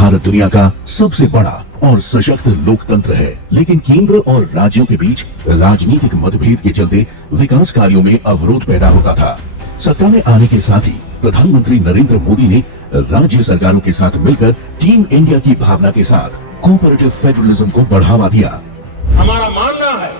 भारत दुनिया का सबसे बड़ा और सशक्त लोकतंत्र है, लेकिन केंद्र और राज्यों के बीच राजनीतिक मतभेद के चलते विकास कार्यों में अवरोध पैदा होता था। सत्ता में आने के साथ ही प्रधानमंत्री नरेंद्र मोदी ने राज्य सरकारों के साथ मिलकर टीम इंडिया की भावना के साथ कोऑपरेटिव फेडरलिज्म को बढ़ावा दिया। हमारा मानना है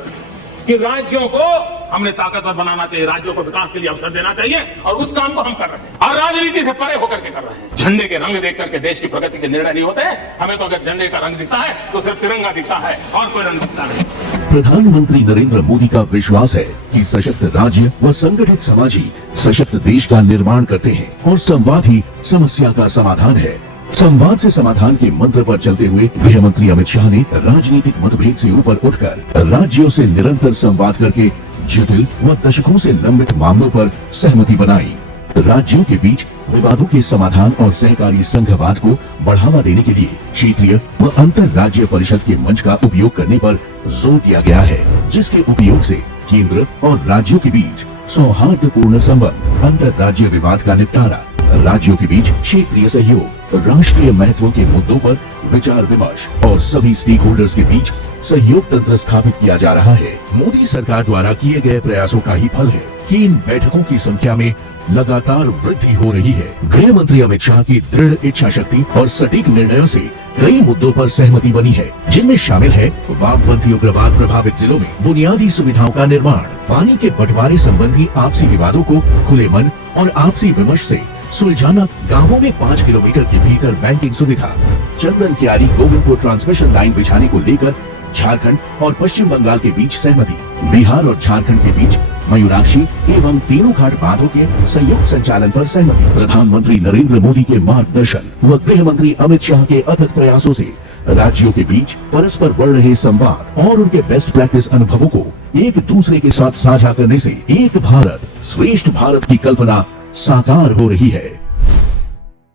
कि राज्यों को हमने ताकतवर बनाना चाहिए, राज्यों को विकास के लिए अवसर देना चाहिए और उस काम को हम कर रहे हैं और राजनीति से परे होकर के कर रहे हैं। झंडे के रंग देख करके देश की प्रगति के निर्णय नहीं होते। हमें तो अगर झंडे का रंग दिखता है तो सिर्फ तिरंगा दिखता है और कोई रंग दिखता नहीं। प्रधानमंत्री नरेंद्र मोदी का विश्वास है कि सशक्त राज्य व संगठित समाज ही सशक्त देश का निर्माण करते हैं और संवाद ही समस्या का समाधान है। संवाद से समाधान के मंत्र पर चलते हुए गृह मंत्री अमित शाह ने राजनीतिक मतभेद से ऊपर उठकर राज्यों से निरंतर संवाद करके जटिल व दशकों से लंबित मामलों पर सहमति बनाई। राज्यों के बीच विवादों के समाधान और सहकारी संघवाद को बढ़ावा देने के लिए क्षेत्रीय व अंतर राज्य परिषद के मंच का उपयोग करने पर जोर दिया गया है, जिसके उपयोग से केंद्र और राज्यों के बीच सौहार्दपूर्ण संबंध, अंतर राज्य विवाद का निपटारा, राज्यों के बीच क्षेत्रीय सहयोग, राष्ट्रीय महत्व के मुद्दों पर विचार विमर्श और सभी स्टेक होल्डर्स के बीच सहयोग तंत्र स्थापित किया जा रहा है। मोदी सरकार द्वारा किए गए प्रयासों का ही फल है कि इन बैठकों की संख्या में लगातार वृद्धि हो रही है। गृह मंत्री अमित शाह की दृढ़ इच्छा शक्ति और सटीक निर्णयों से कई मुद्दों पर सहमति बनी है, जिनमें शामिल है वामपंथी उग्रवाद प्रभावित जिलों में बुनियादी सुविधाओं का निर्माण, पानी के बंटवारे संबंधी आपसी विवादों को खुले मन और आपसी विमर्श से सुलझाना, गांवों में 5 किलोमीटर के भीतर बैंकिंग सुविधा, चंदन क्यारी गोविंदपुर ट्रांसमिशन लाइन बिछाने को लेकर झारखंड और पश्चिम बंगाल के बीच सहमति, बिहार और झारखंड के बीच मयूराक्षी एवं तीनों घाट बांधों के संयुक्त संचालन पर सहमति। प्रधानमंत्री नरेंद्र मोदी के मार्गदर्शन व गृह मंत्री अमित शाह के अथक प्रयासों से राज्यों के बीच परस्पर बढ़ रहे संवाद और उनके बेस्ट प्रैक्टिस अनुभवों को एक दूसरे के साथ साझा करने से एक भारत श्रेष्ठ भारत की कल्पना साकार हो रही है।